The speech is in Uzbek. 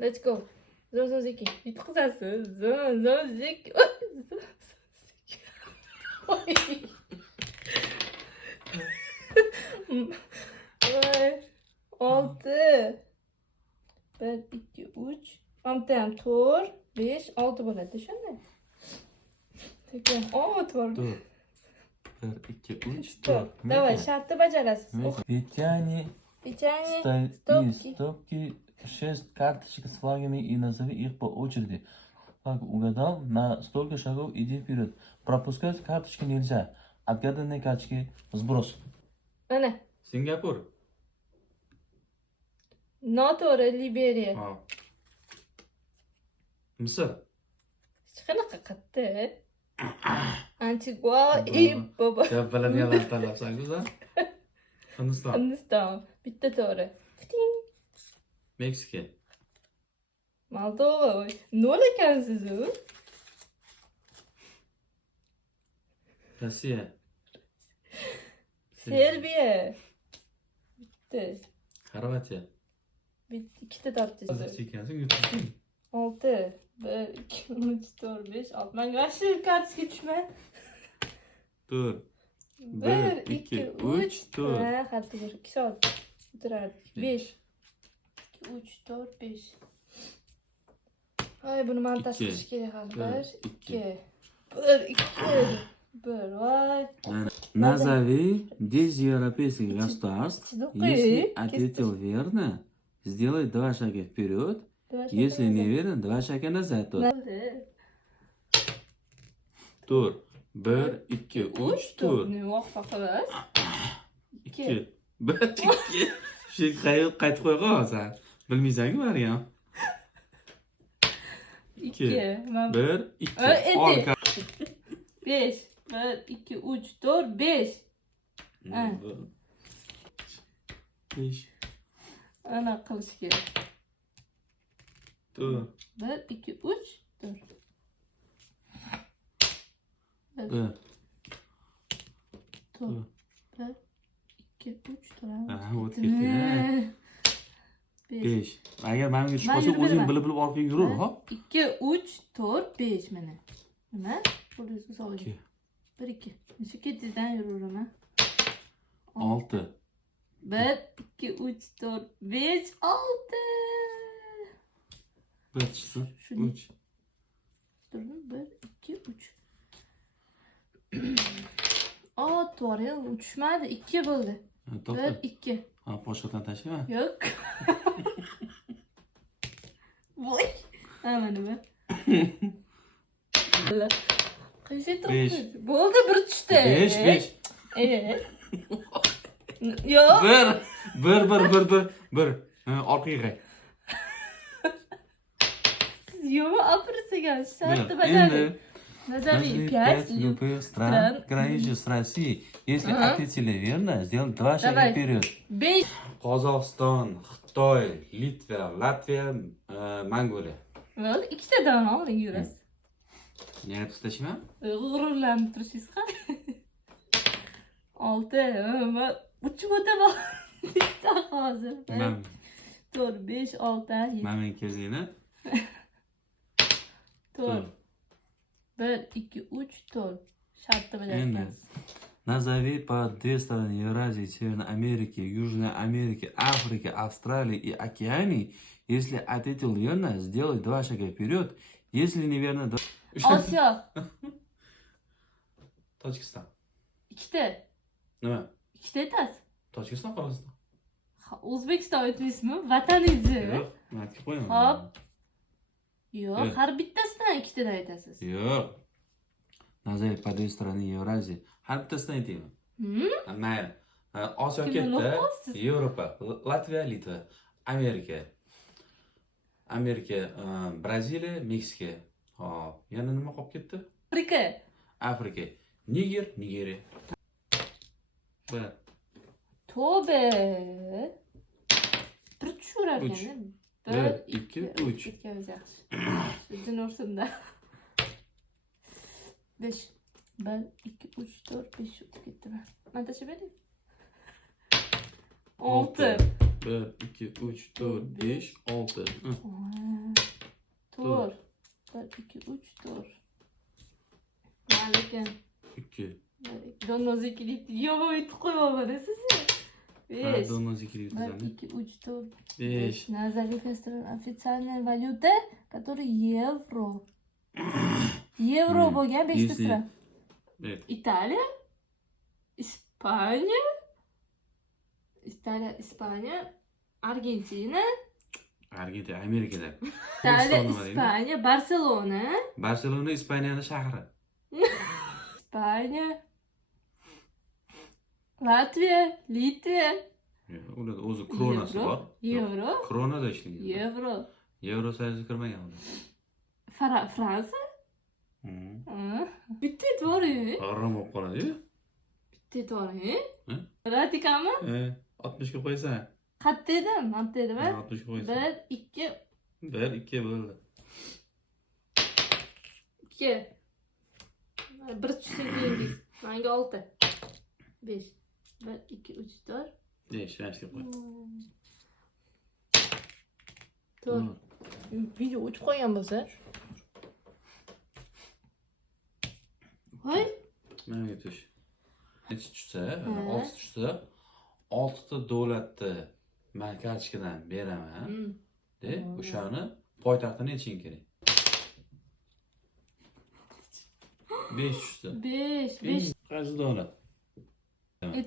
Let's go. Zo'ziki. Yutqizasiz. Zo'ziki. Voy. 6. 1, 2, 3. Hamtayam 4, 5, 6 bo'ladi, shunday. Tekin. To'g'ri. Dur. 1, 2, 3, 4. Давай, shartni bajarasiz. Печенье Печенье, из стопки. стопки 6 карточек с флагами и назови их по очереди. Флаг угадал, на столько шагов иди вперед. Пропускать карточки нельзя. Отгаданные карточки сброс. Mana. Сингапур. Noto'g'ri, Liberiya. Misr. Hech qanaqa qatdi. Antigua и Barbuda. Gap biladiganlarni tanlabsan-ku sen. Hindiston. Hindiston. Bitta to'g'ri. Ting. Meksika. Moldova. Nol ekansiz-ku. Rossiya. Serbiya. Bitta. Xorvatiya. Ikkita topdingiz. Hozircha ekansan, yutding. 6. 1, 2, 3, 4, 5, 6. Menga shu kartasiga tushma. Dur. 1, 2, 3, 4. Ha, xato 2 soat o'tirardik. 5. 2, 3, 4, 5. Ay, buni montaj qilish kerak hali. 1, 2. 1, 2. 1, voy. Назови 10 европейских государств. Если ответил верно, сделай 2 шага вперед. Если неверно, 2 шага назад. Tur. 1, 2, 3, tur. Muvaffaq emas. 2. 1, 2. Shu qaytib qo'ygan bilmaysan-ku, Maryam. 2. 1, 2. 5. 1, 2, 3, 4, 5. 5. Ana qilish kerak. Tur. 1, 2, 3, 4. 1. 1, 2, 3, 4. Ha, o'tib ketdi. 5. Agar menga tushmasa o'zing bilib orqaga yurur, hop. 2, 3, 4, 5 mana. Nima? Qo'lingizga soling. 1, 2. Shu ketidan yuraman. 6. 1, 2, 3, 4, 5, 6. 1 chiqsin. 3. 1, 2, 3. To'g'ri, tushmadi. 2 bo'ldi. 1, 2. Ha, boshqadan tashlayman. Yo'q. Voy. Mana bu. Besh. Bo'ldi, bir tushdi. 5. Yo'q. 1. Orqaga qay. Siz yo'q, operasiyaga shartni bajaring. Назови 5 любых стран, граничащих с Россией. Если ответили верно, сделай 2 шага вперед. 5. Qozog'iston, Xitoy, Litva, Latviya, Mongoliya. Bo'ldi, ikkitadan oling yurasiz. Yana tashlayman? G'ururlanib turishingiz qani? 6. Uchib o'taman. Bitta hozir. 4, 5, 6, 7. Mana kezingni. 4. 1, 2, 3, 4. Shartni bajaramiz. Назови по 2 страны Евразии, Северной Америки, Южной Америки, Африки, Австралии и Океании. Если ответил верно, сделай 2 шага вперед. Если неверно, 2... Osiyo. Tojikiston. Ikkita. Nima? Ikkita aytasiz. Tojikiston, Qirg'iziston. O'zbekiston aytmaysizmi? Vataningizni. Yo'q, men aytib qo'yaman. Hop. Yo'q, har bittasidan ikkitadan aytasiz. Yo'q. Назови по 2 страны Евразии. Har bittasini aytayman. Mayli. Osiyo katta, Yevropa, Latviya, Litva, Amerika, Braziliya, Meksika. Hop, yana nima qolib ketdi? Afrika. Nigeriya. To'ba. Bir tushurar ekan. 1, 2, 3. Yaxshi. Sizin o'rsinda. 5. 1, 2, 3, 4, 5 o'tib ketdilar. Men tashlab 6. 1, 2, 3, 4, 5, 6. to'rt. 1, 2, 3, 4. Malikim. 2. Donnozikilikni yomon aytib qo'yapman sizni. 5. Donnozikilik 1, tuzani. 2, 3, 4. 5. Назови страну официальной валюты, который евро. Евро bo'lgan 5 Если- страна. Evet. Italiya, Ispaniya, Argentina, Argentina, Amerikada. Italiya, Hindiston nima deydi? Ispaniya, Barselona, Barselona Ispaniyaning shahri. Ispaniya, Latviya, Litva, Ular o'zi kronasi bor. Yevro, Kronada ishlaydi. Yevro, Yevro soyuziga kirmagan ular. Fransa. Hmm. Bitta e'tiboring. G'arram bo'lib qoladi-yu. Bitta e'tiboring. Ha? Vatikanmi? 60 ga qo'ysan. Qatta edim, qatta edim. 60 ga qo'ysan. 1, 2, 1 2 bo'ldi. 2. Bir tushsin keyingiz. Menga 6. 5. 1, 2, 3, 4. 5 ga qo'y. 4. Video o'chib qolgan bo'lsa. Voy. Menga tush. Nechi tushsa, 6 tushsa, 6 ta davlatni men kartochkadan beraman. De, o'shani poytaxtini yeching kerak. 5 tushsa. 5. Qaysi davlat?